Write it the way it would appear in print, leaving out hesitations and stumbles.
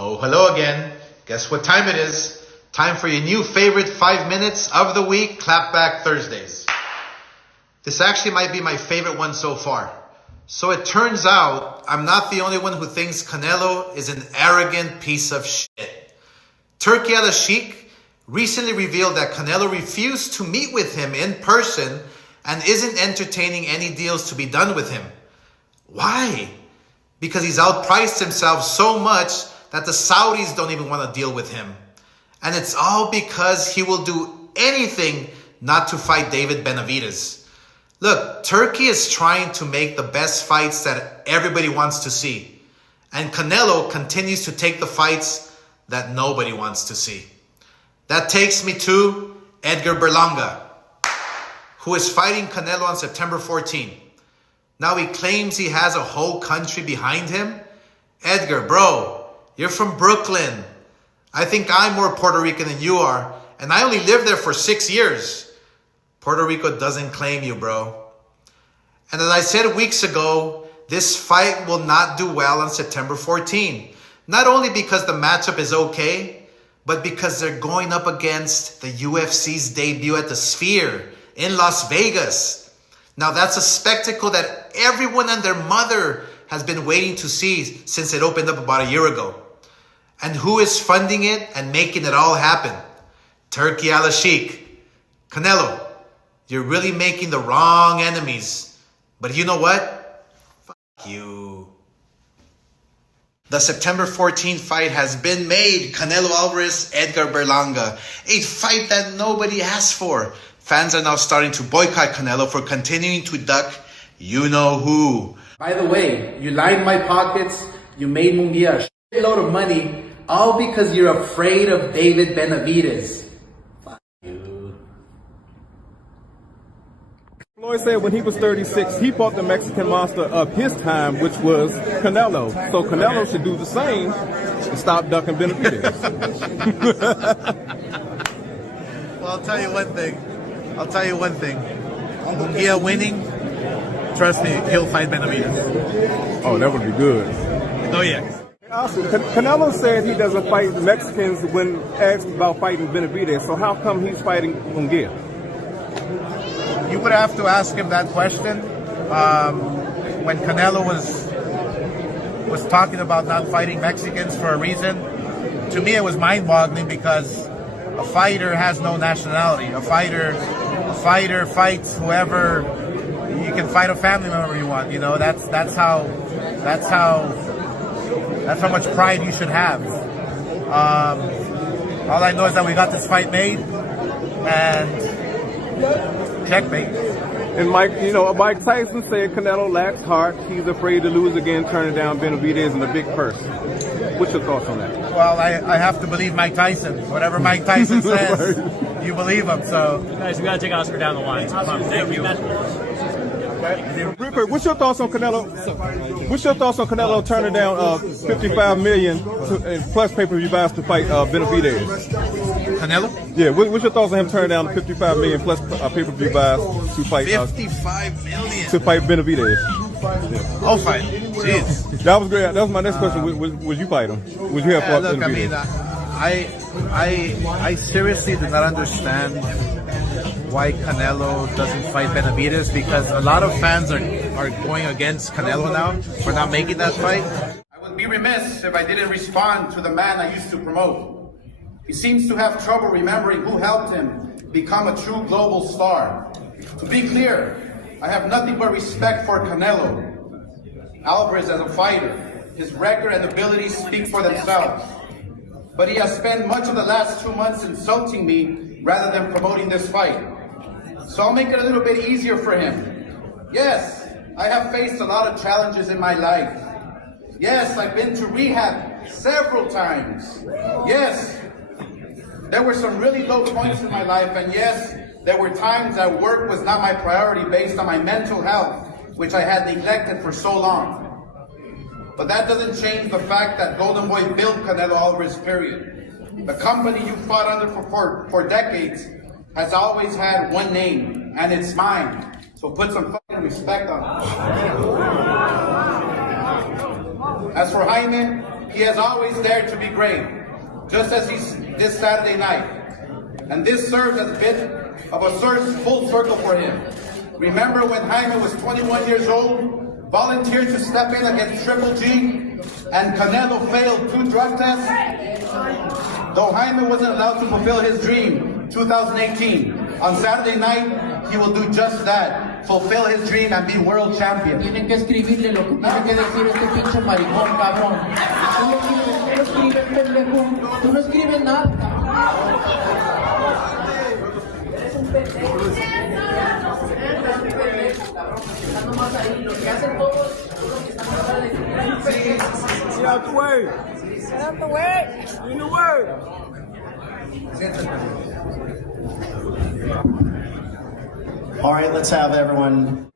Oh, hello again. Guess what time it is? Time for your new favorite 5 minutes of the week, Clapback Thursdays. This actually might be my favorite one so far. So it turns out I'm not the only one who thinks Canelo is an arrogant piece of shit. Turki Al-Sheikh recently revealed that Canelo refused to meet with him in person and isn't entertaining any deals to be done with him. Why? Because he's outpriced himself so much that the Saudis don't even want to deal with him. And it's all because he will do anything not to fight David Benavidez. Look, Turkey is trying to make the best fights that everybody wants to see. And Canelo continues to take the fights that nobody wants to see. That takes me to Edgar Berlanga, who is fighting Canelo on September 14. Now he claims he has a whole country behind him. Edgar, bro, you're from Brooklyn. I think I'm more Puerto Rican than you are, and I only lived there for 6 years. Puerto Rico doesn't claim you, bro. And as I said weeks ago, this fight will not do well on September 14. Not only because the matchup is okay, but because they're going up against the UFC's debut at the Sphere in Las Vegas. Now that's a spectacle that everyone and their mother has been waiting to see since it opened up about a year ago. And who is funding it and making it all happen? Turki Al-Sheikh. Canelo, you're really making the wrong enemies. But you know what? Fuck you. The September 14th fight has been made. Canelo Alvarez, Edgar Berlanga. A fight that nobody asked for. Fans are now starting to boycott Canelo for continuing to duck you-know-who. By the way, you lined my pockets, you made Munguia a shitload of money, all because you're afraid of David Benavidez. Fuck you. Floyd said when he was 36, he fought the Mexican monster of his time, which was Canelo. So Canelo should do the same and stop ducking Benavidez. Well, I'll tell you one thing. Munguia winning, trust me, he'll fight Benavidez. Oh, that would be good. Oh, yeah. Also, Canelo said he doesn't fight Mexicans when asked about fighting Benavidez. So how come he's fighting Munguia? You would have to ask him that question. When Canelo was talking about not fighting Mexicans for a reason, to me it was mind-boggling because a fighter has no nationality. A fighter fights whoever. You can fight a family member you want. You know, that's how much pride you should have. All I know is that we got this fight made and checkmate. And Mike Tyson said Canelo lacks heart. He's afraid to lose again, turning down Benavidez in a big purse. What's your thoughts on that? Well, I have to believe Mike Tyson. Whatever Mike Tyson says, you believe him. So, guys, we gotta take Oscar down the line. Thank you. Real quick, what's your thoughts on Canelo? What's your thoughts on Canelo turning down $55 million plus pay-per-view buys to fight Benavidez? Canelo? Yeah, what's your thoughts on him turning down $55 million plus pay-per-view buys to fight $55 million to fight Benavidez? Yeah. I'll fight him. Jeez. That was great. That was my next question. Would you fight him? Would you have fought look, Benavidez? I mean, I seriously do not understand why Canelo doesn't fight Benavidez, because a lot of fans are going against Canelo now for not making that fight. I would be remiss if I didn't respond to the man I used to promote. He seems to have trouble remembering who helped him become a true global star. To be clear, I have nothing but respect for Canelo Alvarez as a fighter. His record and abilities speak for themselves. But he has spent much of the last 2 months insulting me rather than promoting this fight. So I'll make it a little bit easier for him. Yes, I have faced a lot of challenges in my life. Yes, I've been to rehab several times. Yes, there were some really low points in my life, and yes, there were times that work was not my priority based on my mental health, which I had neglected for so long. But that doesn't change the fact that Golden Boy built Canelo Alvarez, period. The company you fought under for decades has always had one name, and it's mine. So put some fucking respect on it. As for Jaime, He has always dared to be great, just as he's this Saturday night. And this serves as a bit of a full circle for him. Remember when Jaime was 21 years old, volunteered to step in against Triple G, and Canelo failed 2 drug tests? Though Jaime wasn't allowed to fulfill his dream, 2018, on Saturday night, he will do just that, fulfill his dream and be world champion. Tienen que escribirle lo que tiene que decir este pinche maricón, cabrón. Tú escribes, pendejo. Tú no escribes nada. Eres un pendejo. Eres un pendejo, cabrón. Están nomás ahí. Lo que hacen todos, lo que están tratando de decir. Eres un pendejo. Get out the way. Get out the way. In the way. All right, let's have everyone